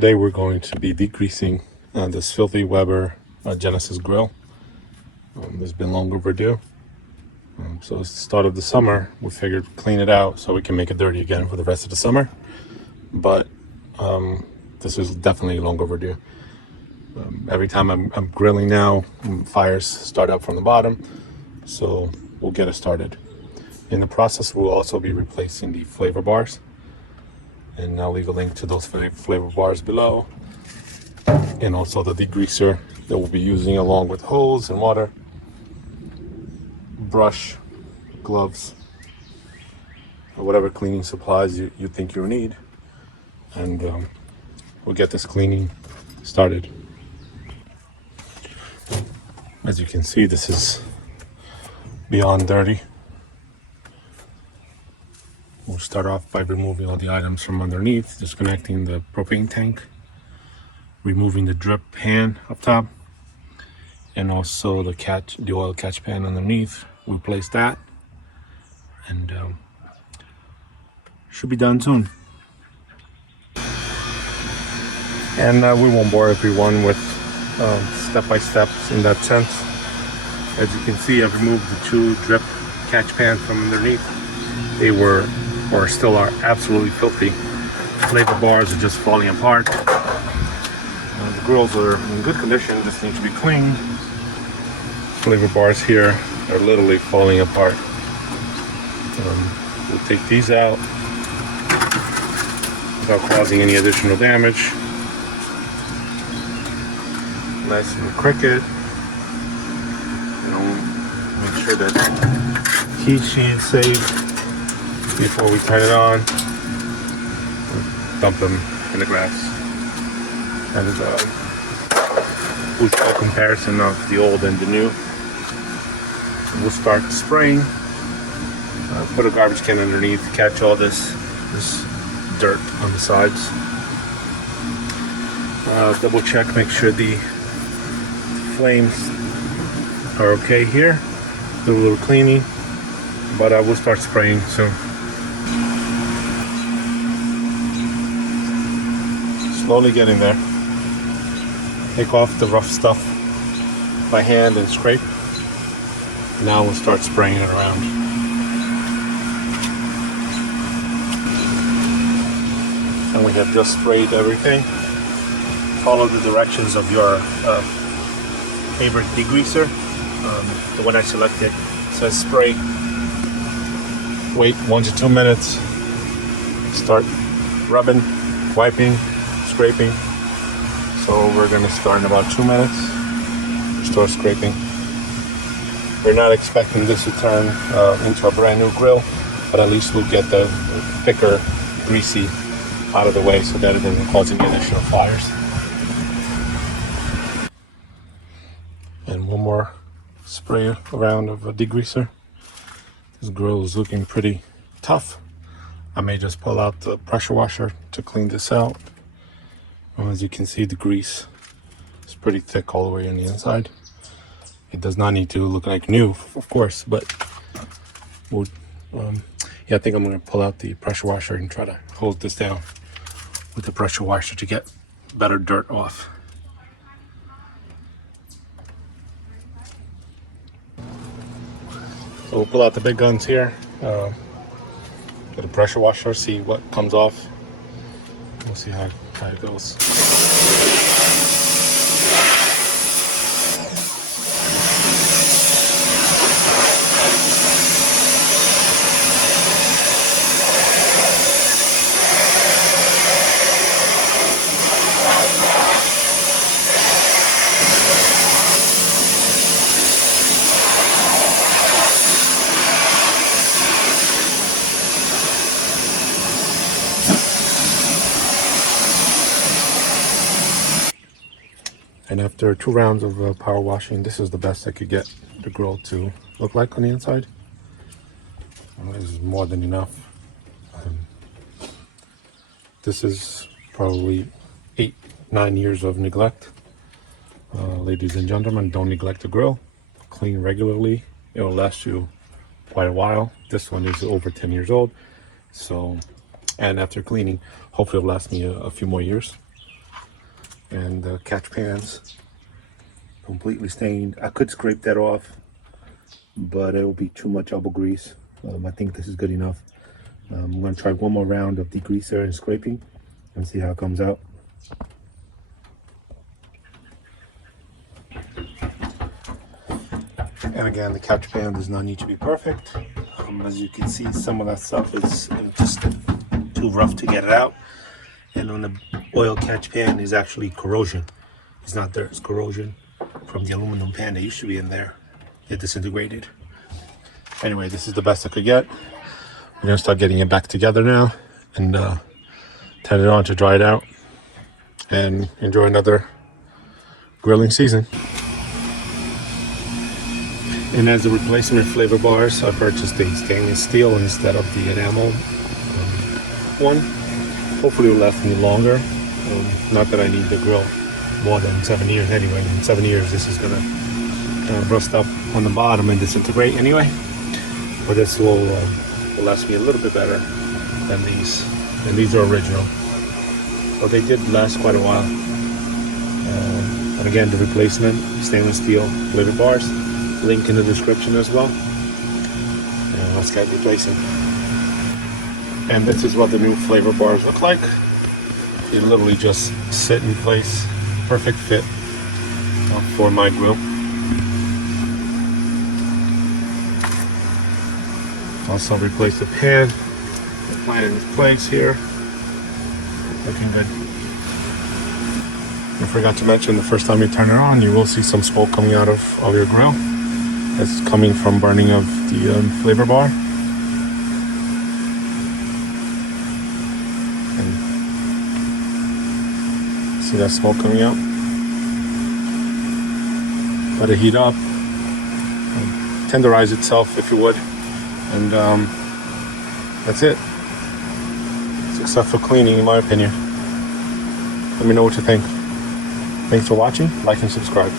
Today we're going to be degreasing this filthy Weber Genesis grill. It's been long overdue. So it's the start of the summer. We figured clean it out so we can make it dirty again for the rest of the summer. But this is definitely long overdue. Every time I'm grilling now, fires start up from the bottom. So we'll get it started. In the process, we'll also be replacing the flavor bars. And I'll leave a link to those flavor bars below. And also the degreaser that we'll be using along with hose and water, brush, gloves, or whatever cleaning supplies you think you'll need. And we'll get this cleaning started. As you can see, this is beyond dirty. We'll start off by removing all the items from underneath, disconnecting the propane tank, removing the drip pan up top, and also the oil catch pan underneath. Replace that, and should be done soon. And we won't bore everyone with step-by-steps in that sense. As you can see, I've removed the 2 drip catch pans from underneath. They were, or still are, absolutely filthy. Flavor bars are just falling apart. The grills are in good condition, just need to be cleaned. Flavor bars here are literally falling apart. We'll take these out without causing any additional damage. Nice and cricket. Make sure that heat shield safe before we turn it on. Dump them in the grass. And we'll do a comparison of the old and the new. We'll start spraying. Put a garbage can underneath, catch all this dirt on the sides. Double check, make sure the flames are okay here. Do a little cleaning, but I will start spraying soon. Slowly getting there. Take off the rough stuff by hand and scrape. Now we'll start spraying it around. And we have just sprayed everything. Follow the directions of your favorite degreaser. The one I selected says spray. Wait 1 to 2 minutes. Start rubbing, wiping, scraping. So we're going to start in about 2 minutes. Start scraping. We're not expecting this to turn into a brand new grill, but at least we'll get the thicker, greasy out of the way so that it doesn't cause any additional fires. And one more spray around of a degreaser. This grill is looking pretty tough. I may just pull out the pressure washer to clean this out. As you can see, the grease is pretty thick all the way on the inside. It does not need to look like new, of course, but we'll, yeah, I think I'm going to pull out the pressure washer and try to hold this down with the pressure washer to get better dirt off. So we'll pull out the big guns here, get a pressure washer, see what comes off. We'll see how it goes. And after 2 rounds of power washing, this is the best I could get the grill to look like on the inside. This is more than enough. This is probably 8-9 years of neglect. Ladies and gentlemen, don't neglect the grill. Clean regularly. It'll last you quite a while. This one is over 10 years old. So, and after cleaning, hopefully it'll last me a few more years. and the catch pans completely stained. I could scrape that off, but it will be too much elbow grease. I think this is good enough. I'm going to try one more round of degreaser and scraping and see how it comes out. And again, the catch pan does not need to be perfect. As you can see, some of that stuff is just too rough to get it out. And on the oil catch pan is actually corrosion. It's not there, it's corrosion from the aluminum pan that used to be in there. It disintegrated. Anyway, this is the best I could get. We're gonna start getting it back together now and turn it on to dry it out and enjoy another grilling season. And as a replacement flavor bars, I purchased the stainless steel instead of the enamel one. Hopefully it will last me longer. Not that I need the grill more than 7 years anyway. In 7 years this is gonna rust up on the bottom and disintegrate anyway. But this will last me a little bit better than these. And these are original. So they did last quite a while. And again, the replacement stainless steel flavor bars. Link in the description as well. And let's get replacing. And this is what the new flavor bars look like. They literally just sit in place. Perfect fit for my grill. Also replace the pan. Apply it in place here. Looking good. I forgot to mention, the first time you turn it on, you will see some smoke coming out of your grill. It's coming from burning of the flavor bar. And see that smoke coming out? Let it heat up. Tenderize itself if you would. And that's it. Successful cleaning in my opinion. Let me know what you think. Thanks for watching. Like and subscribe.